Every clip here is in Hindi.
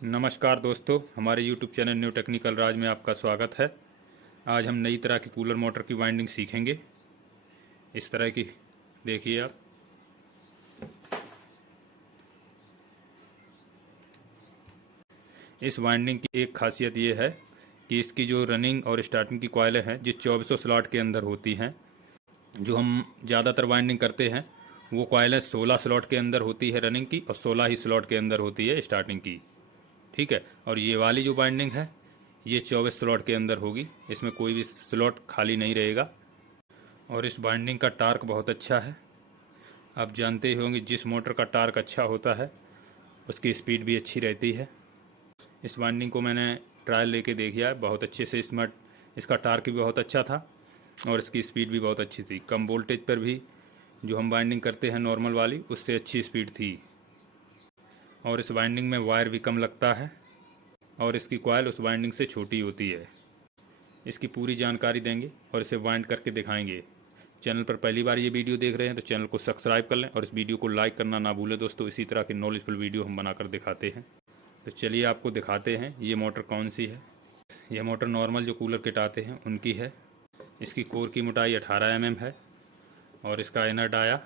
नमस्कार दोस्तों, हमारे YouTube चैनल न्यू टेक्निकल राज में आपका स्वागत है। आज हम नई तरह की कूलर मोटर की वाइंडिंग सीखेंगे। इस तरह की देखिए आप। इस वाइंडिंग की एक खासियत ये है कि इसकी जो रनिंग और स्टार्टिंग की कॉइलें हैं जो 2400 स्लॉट के अंदर होती हैं। जो हम ज़्यादातर वाइंडिंग करते हैं वो कॉइलें 16 स्लॉट के अंदर होती है रनिंग की, और 16 ही स्लॉट के अंदर होती है स्टार्टिंग की। ठीक है। और ये वाली जो बाइंडिंग है ये 24 स्लॉट के अंदर होगी, इसमें कोई भी स्लॉट खाली नहीं रहेगा। और इस बाइंडिंग का टार्क बहुत अच्छा है। आप जानते ही होंगे जिस मोटर का टार्क अच्छा होता है उसकी स्पीड भी अच्छी रहती है। इस बाइंडिंग को मैंने ट्रायल लेके देखा है, बहुत अच्छे से इसका टार्क भी बहुत अच्छा था और इसकी स्पीड भी बहुत अच्छी थी। कम वोल्टेज पर भी जो हम बाइंडिंग करते हैं नॉर्मल वाली, उससे अच्छी स्पीड थी। और इस बाइंडिंग में वायर भी कम लगता है और इसकी कॉइल उस बाइंडिंग से छोटी होती है। इसकी पूरी जानकारी देंगे और इसे वाइंड करके दिखाएंगे। चैनल पर पहली बार ये वीडियो देख रहे हैं तो चैनल को सब्सक्राइब कर लें और इस वीडियो को लाइक करना ना भूलें दोस्तों। इसी तरह के नॉलेजफुल वीडियो हम बनाकर दिखाते हैं। तो चलिए आपको दिखाते हैं ये मोटर कौन सी है। यह मोटर नॉर्मल जो कूलर किट आते हैं उनकी है। इसकी कोर की मोटाई 18 mm है और इसका इनर डाया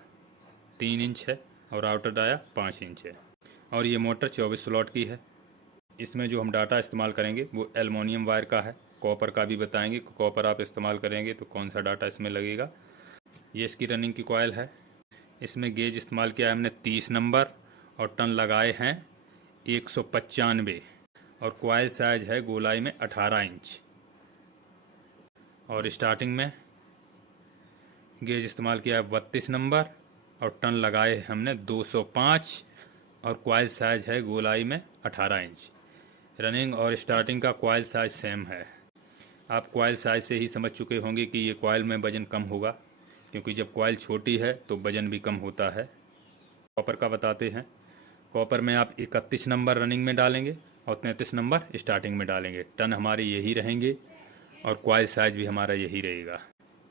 3 इंच है और आउटर डाया 5 इंच है। और ये मोटर 24 स्लॉट की है। इसमें जो हम डाटा इस्तेमाल करेंगे वो एल्युमिनियम वायर का है। कॉपर का भी बताएंगे, कॉपर आप इस्तेमाल करेंगे तो कौन सा डाटा इसमें लगेगा। ये इसकी रनिंग की कॉइल है। इसमें गेज इस्तेमाल किया है हमने 30 नंबर और टन लगाए हैं 195 और कॉइल साइज है गोलाई में 18 इंच। और स्टार्टिंग में गेज इस्तेमाल किया है 32 नंबर और टन लगाए हमने 205 और कॉइल साइज है गोलाई में 18 इंच। रनिंग और स्टार्टिंग का कॉइल साइज सेम है। आप कॉइल साइज से ही समझ चुके होंगे कि ये कॉइल में वज़न कम होगा, क्योंकि जब कॉइल छोटी है तो वज़न भी कम होता है। कॉपर का बताते हैं। कॉपर में आप 31 नंबर रनिंग में डालेंगे और 33 नंबर स्टार्टिंग में डालेंगे। टन हमारे यही रहेंगे और कॉइल साइज भी हमारा यही रहेगा।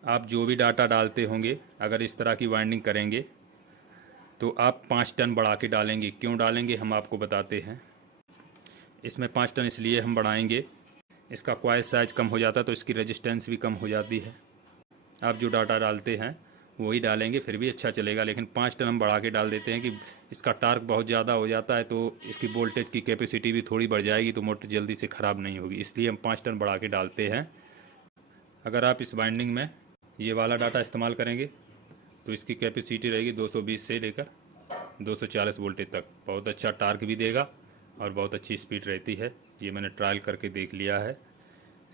आप जो भी डाटा डालते होंगे अगर इस तरह की वाइंडिंग करेंगे तो आप 5 टन बढ़ा के डालेंगे। क्यों डालेंगे हम आपको बताते हैं। इसमें 5 टन इसलिए हम बढ़ाएंगे, इसका कॉइल साइज कम हो जाता है तो इसकी रेजिस्टेंस भी कम हो जाती है। आप जो डाटा डालते हैं वही डालेंगे फिर भी अच्छा चलेगा, लेकिन 5 टन हम बढ़ा के डाल देते हैं कि इसका टार्क बहुत ज़्यादा हो जाता है तो इसकी वोल्टेज की कैपेसिटी भी थोड़ी बढ़ जाएगी तो मोटर जल्दी से ख़राब नहीं होगी, इसलिए हम 5 टन बढ़ा के डालते हैं। अगर आप इस बाइंडिंग में ये वाला डाटा इस्तेमाल करेंगे तो इसकी कैपेसिटी रहेगी 220 से लेकर 240 वोल्टेज तक। बहुत अच्छा टार्क भी देगा और बहुत अच्छी स्पीड रहती है। ये मैंने ट्रायल करके देख लिया है।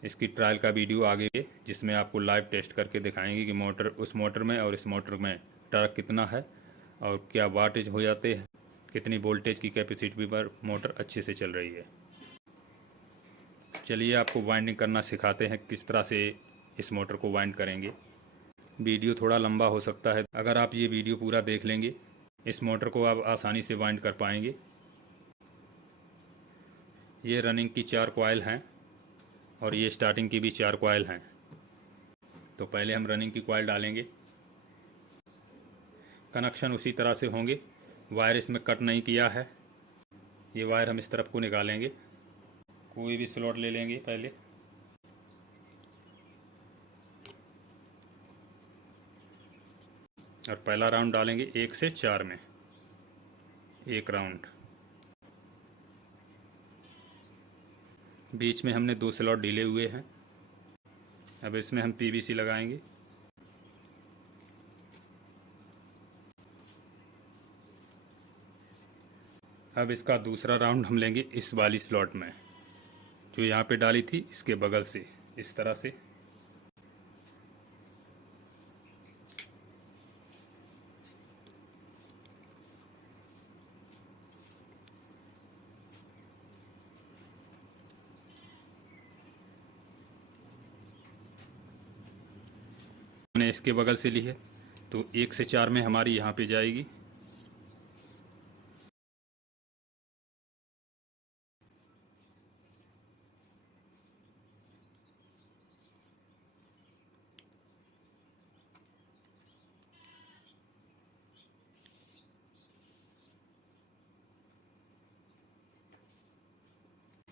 इसकी ट्रायल का वीडियो आगे जिसमें आपको लाइव टेस्ट करके दिखाएंगे कि मोटर उस मोटर में और इस मोटर में टार्क कितना है और क्या वाटेज हो जाते हैं, कितनी वोल्टेज की कैपेसिटी पर मोटर अच्छे से चल रही है। चलिए आपको वाइंडिंग करना सिखाते हैं किस तरह से इस मोटर को वाइंड करेंगे। वीडियो थोड़ा लंबा हो सकता है, अगर आप ये वीडियो पूरा देख लेंगे इस मोटर को आप आसानी से वाइंड कर पाएंगे। ये रनिंग की 4 कॉइल हैं और ये स्टार्टिंग की भी 4 कॉइल हैं। तो पहले हम रनिंग की कॉइल डालेंगे। कनेक्शन उसी तरह से होंगे, वायर इसमें कट नहीं किया है। ये वायर हम इस तरफ को निकालेंगे। कोई भी स्लॉट ले लेंगे पहले। और पहला राउंड डालेंगे 1 से 4 में, 1 राउंड। बीच में हमने 2 स्लॉट ढीले हुए हैं। अब इसमें हम पीवीसी लगाएंगे। अब इसका दूसरा राउंड हम लेंगे इस वाली स्लॉट में जो यहाँ पे डाली थी, इसके बगल से इस तरह से। मैंने इसके बगल से ली है तो 1 से 4 में हमारी यहाँ पे जाएगी।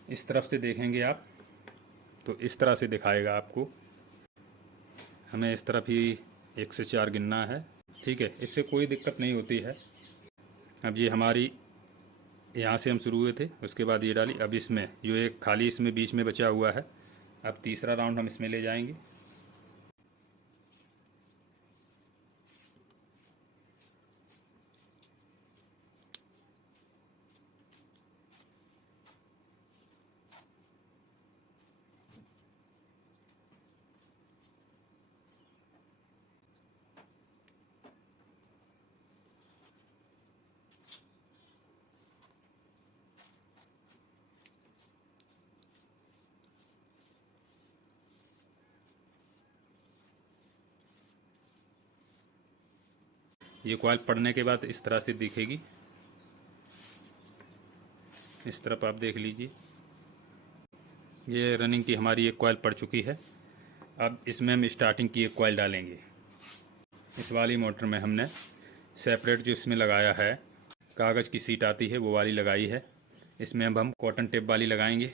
इस तरफ से देखेंगे आप तो इस तरह से दिखाएगा आपको। हमें इस तरफ ही 1 से 4 गिनना है, ठीक है। इससे कोई दिक्कत नहीं होती है। अब ये हमारी यहाँ से हम शुरू हुए थे, उसके बाद ये डाली। अब इसमें जो एक खाली इसमें बीच में बचा हुआ है, अब तीसरा राउंड हम इसमें ले जाएंगे। ये कॉइल पड़ने के बाद इस तरह से दिखेगी। इस तरफ आप देख लीजिए, ये रनिंग की हमारी एक कॉइल पड़ चुकी है। अब इसमें हम स्टार्टिंग की एक कॉइल डालेंगे। इस वाली मोटर में हमने सेपरेट जो इसमें लगाया है, कागज़ की सीट आती है वो वाली लगाई है। इसमें अब हम कॉटन टेप वाली लगाएंगे।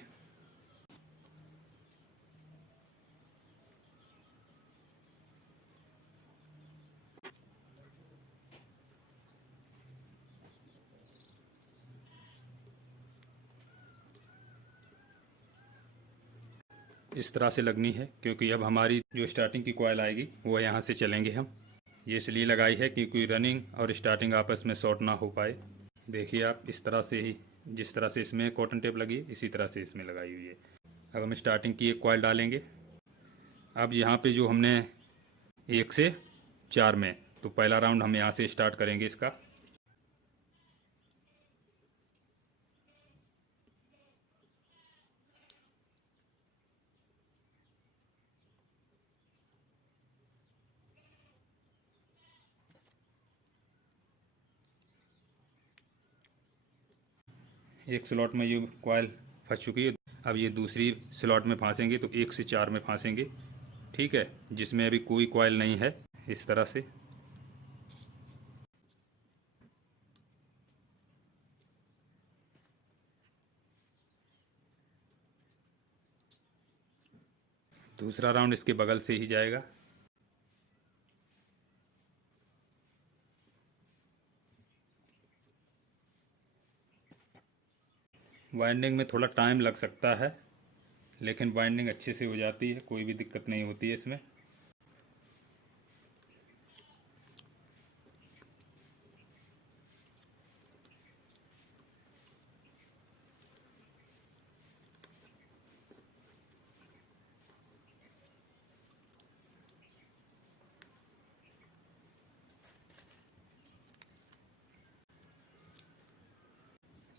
इस तरह से लगनी है, क्योंकि अब हमारी जो स्टार्टिंग की कॉइल आएगी वो यहाँ से चलेंगे हम। ये इसलिए लगाई है कि कोई रनिंग और स्टार्टिंग आपस में शॉर्ट ना हो पाए। देखिए आप, इस तरह से ही, जिस तरह से इसमें कॉटन टेप लगी है इसी तरह से इसमें लगाई हुई है। अब हम स्टार्टिंग की एक कॉइल डालेंगे। अब यहाँ पे जो हमने 1 से 4 में, तो पहला राउंड हम यहाँ से स्टार्ट करेंगे इसका। एक स्लॉट में ये कॉइल फंस चुकी है। अब ये दूसरी स्लॉट में फंसेंगे, तो 1 से 4 में फंसेंगे, ठीक है, जिसमें अभी कोई कॉइल नहीं है। इस तरह से दूसरा राउंड इसके बगल से ही जाएगा। वाइंडिंग में थोड़ा टाइम लग सकता है, लेकिन वाइंडिंग अच्छे से हो जाती है, कोई भी दिक्कत नहीं होती है इसमें।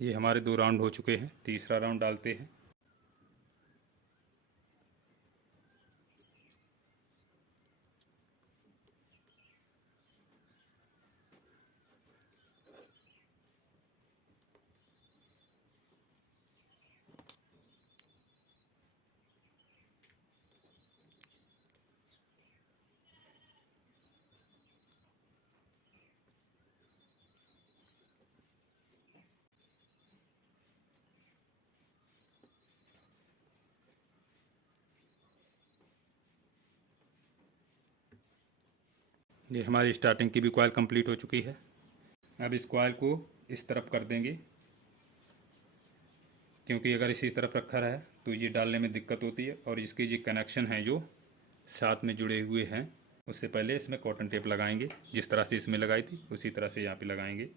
ये हमारे 2 राउंड हो चुके हैं, तीसरा राउंड डालते हैं। ये हमारी स्टार्टिंग की भी कॉइल कंप्लीट हो चुकी है। अब इस कॉइल को इस तरफ कर देंगे, क्योंकि अगर इसी तरफ रखा रहा है तो ये डालने में दिक्कत होती है। और इसके जो कनेक्शन हैं जो साथ में जुड़े हुए हैं, उससे पहले इसमें कॉटन टेप लगाएंगे। जिस तरह से इसमें लगाई थी उसी तरह से यहाँ पे लगाएंगे।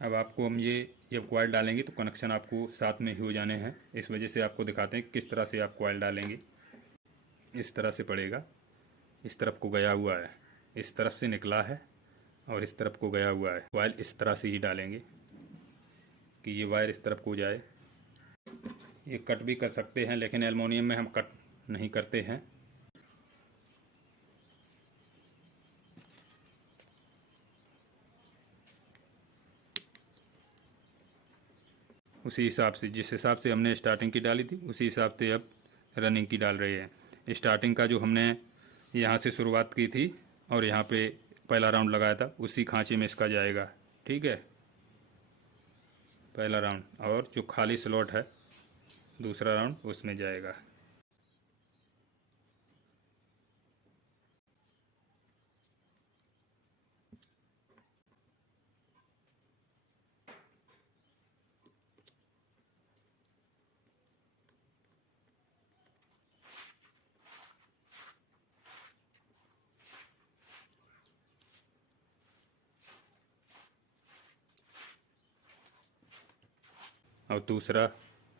अब आपको हम ये जब कॉइल डालेंगे तो कनेक्शन आपको साथ में ही हो जाने हैं। इस वजह से आपको दिखाते हैं किस तरह से आप कॉइल डालेंगे। इस तरह से पड़ेगा, इस तरफ को गया हुआ है, इस तरफ से निकला है और इस तरफ को गया हुआ है। कॉइल इस तरह से ही डालेंगे कि ये वायर इस तरफ को जाए। ये कट भी कर सकते हैं, लेकिन एल्युमिनियम में हम कट नहीं करते हैं। उसी हिसाब से, जिस हिसाब से हमने स्टार्टिंग की डाली थी उसी हिसाब से अब रनिंग की डाल रहे हैं। स्टार्टिंग का जो हमने यहाँ से शुरुआत की थी और यहाँ पे पहला राउंड लगाया था उसी खांचे में इसका जाएगा। ठीक है, पहला राउंड, और जो खाली स्लॉट है दूसरा राउंड उसमें जाएगा। और दूसरा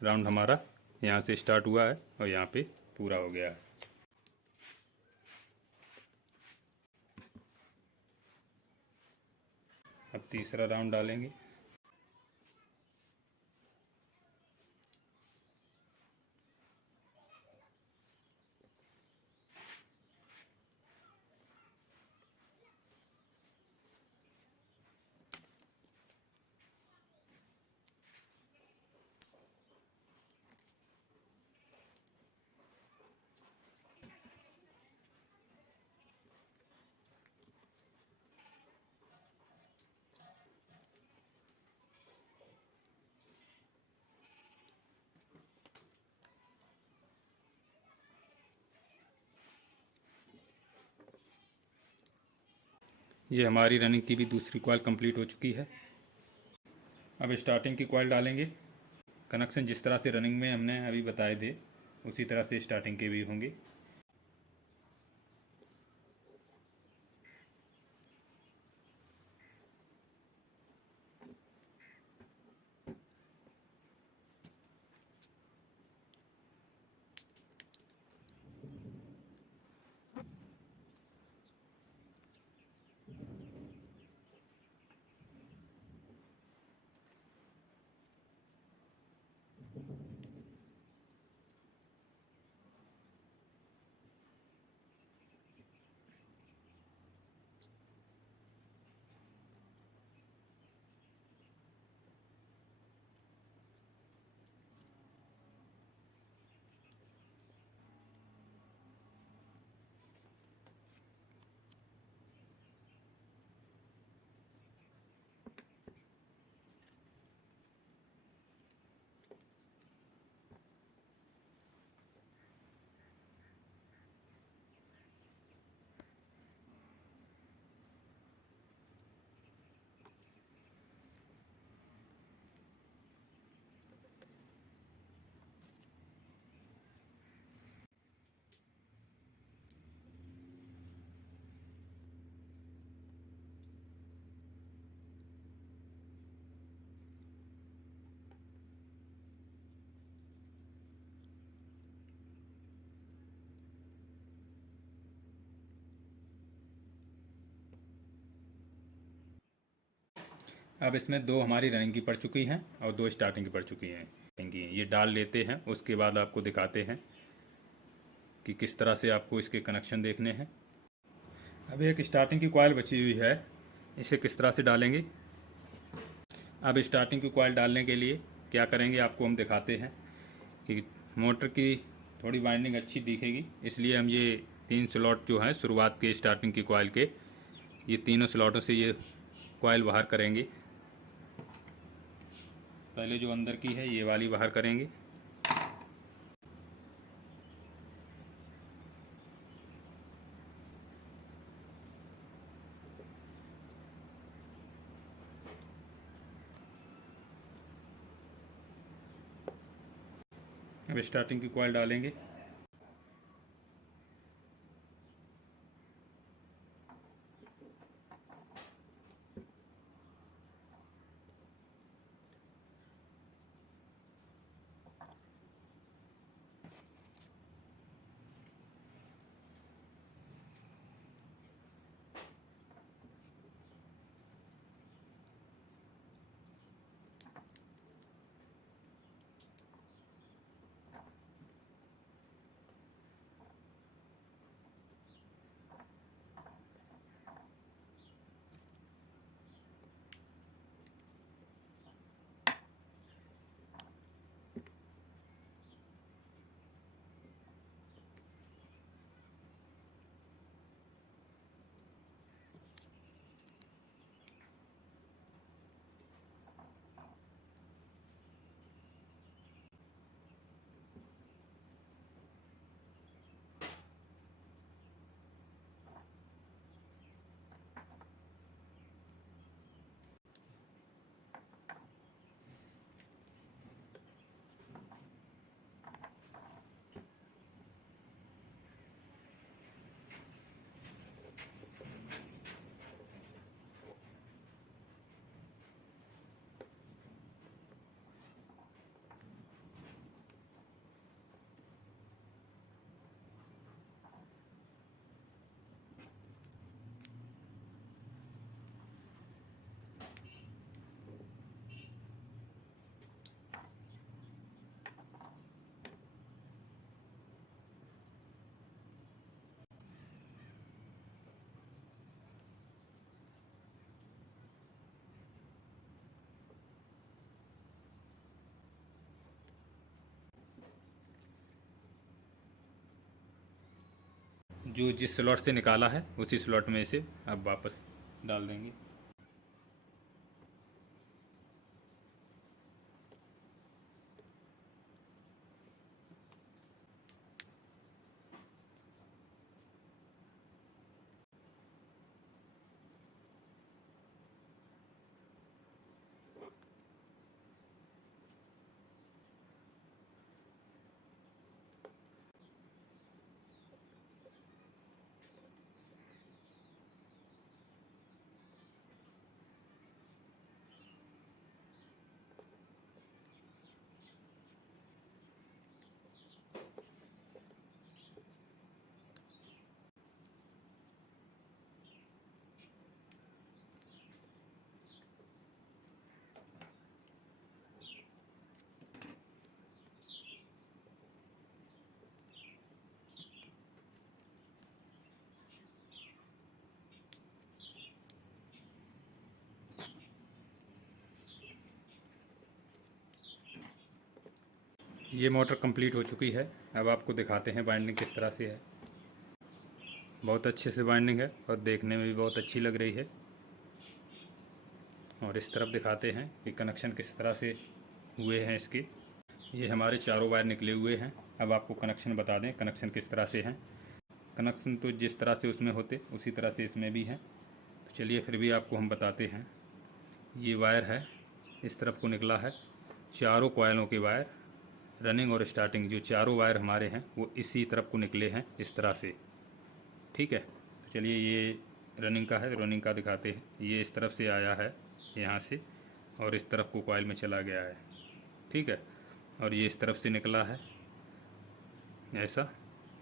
राउंड हमारा यहाँ से स्टार्ट हुआ है और यहाँ पे पूरा हो गया है। अब तीसरा राउंड डालेंगे। ये हमारी रनिंग की भी दूसरी कॉइल कंप्लीट हो चुकी है। अब स्टार्टिंग की कॉइल डालेंगे। कनेक्शन जिस तरह से रनिंग में हमने अभी बताए थे उसी तरह से स्टार्टिंग के भी होंगे। अब इसमें दो हमारी रनिंग की पड़ चुकी हैं और दो स्टार्टिंग की पड़ चुकी हैं। ये डाल लेते हैं, उसके बाद आपको दिखाते हैं कि किस तरह से आपको इसके कनेक्शन देखने हैं। अब एक स्टार्टिंग की कॉइल बची हुई है, इसे किस तरह से डालेंगे। अब स्टार्टिंग की कॉइल डालने के लिए क्या करेंगे आपको हम दिखाते हैं कि मोटर की थोड़ी वाइंडिंग अच्छी दिखेगी, इसलिए हम ये 3 स्लॉट जो हैं शुरुआत के स्टार्टिंग की कॉइल के, ये तीनों स्लॉटों से ये कॉइल बाहर करेंगे। पहले जो अंदर की है ये वाली बाहर करेंगे। अब स्टार्टिंग की कॉइल डालेंगे। जो जिस स्लॉट से निकाला है उसी स्लॉट में इसे अब वापस डाल देंगे। ये मोटर कंप्लीट हो चुकी है। अब आपको दिखाते हैं बाइंडिंग किस तरह से है। बहुत अच्छे से बाइंडिंग है और देखने में भी बहुत अच्छी लग रही है। और इस तरफ दिखाते हैं कि कनेक्शन किस तरह से हुए हैं इसके। ये हमारे चारों वायर निकले हुए हैं। अब आपको कनेक्शन बता दें कनेक्शन किस तरह से हैं। कनेक्शन तो जिस तरह से उसमें होते उसी तरह से इसमें भी हैं। तो चलिए फिर भी आपको हम बताते हैं। ये वायर है, इस तरफ को निकला है। चारों कॉइलों के वायर रनिंग और स्टार्टिंग जो चारों वायर हमारे हैं वो इसी तरफ को निकले हैं इस तरह से। ठीक है, तो चलिए ये रनिंग का है, रनिंग का दिखाते हैं। ये इस तरफ से आया है यहाँ से और इस तरफ को कॉइल में चला गया है। ठीक है, और ये इस तरफ से निकला है ऐसा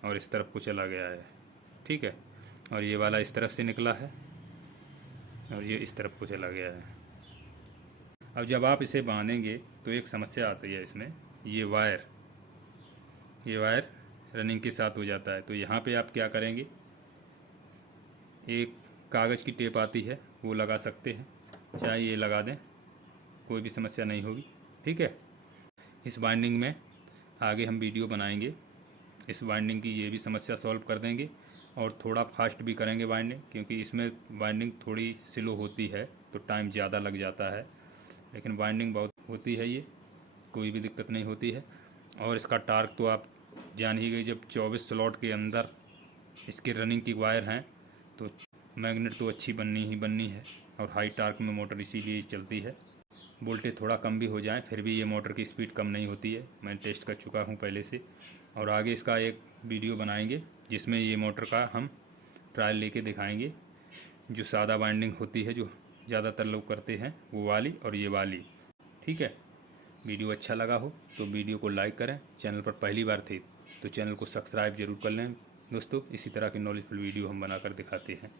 और इस तरफ को चला गया है। ठीक है, और ये वाला इस तरफ से निकला है और ये इस तरफ को चला गया है। अब जब आप इसे बांधेंगे तो एक समस्या आती है इसमें। ये वायर रनिंग के साथ हो जाता है। तो यहाँ पे आप क्या करेंगे, एक कागज़ की टेप आती है वो लगा सकते हैं, चाहे ये लगा दें, कोई भी समस्या नहीं होगी। ठीक है, इस बाइंडिंग में आगे हम वीडियो बनाएंगे, इस बाइंडिंग की ये भी समस्या सॉल्व कर देंगे और थोड़ा फास्ट भी करेंगे बाइंडिंग, क्योंकि इसमें बाइंडिंग थोड़ी स्लो होती है तो टाइम ज़्यादा लग जाता है, लेकिन बाइंडिंग बहुत होती है, ये कोई भी दिक्कत नहीं होती है। और इसका टार्क तो आप जान ही गए, जब 24 स्लॉट के अंदर इसके रनिंग की वायर हैं तो मैग्नेट तो अच्छी बननी ही बननी है। और हाई टार्क में मोटर इसीलिए चलती है। वोल्टेज थोड़ा कम भी हो जाए फिर भी ये मोटर की स्पीड कम नहीं होती है। मैं टेस्ट कर चुका हूँ पहले से, और आगे इसका एक वीडियो बनाएंगे जिसमें ये मोटर का हम ट्रायल लेके दिखाएंगे। जो सादा बाइंडिंग होती है जो ज़्यादातर लोग करते हैं वो वाली और ये वाली। ठीक है, वीडियो अच्छा लगा हो तो वीडियो को लाइक करें। चैनल पर पहली बार थे तो चैनल को सब्सक्राइब जरूर कर लें दोस्तों। इसी तरह के नॉलेजफुल वीडियो हम बनाकर दिखाते हैं।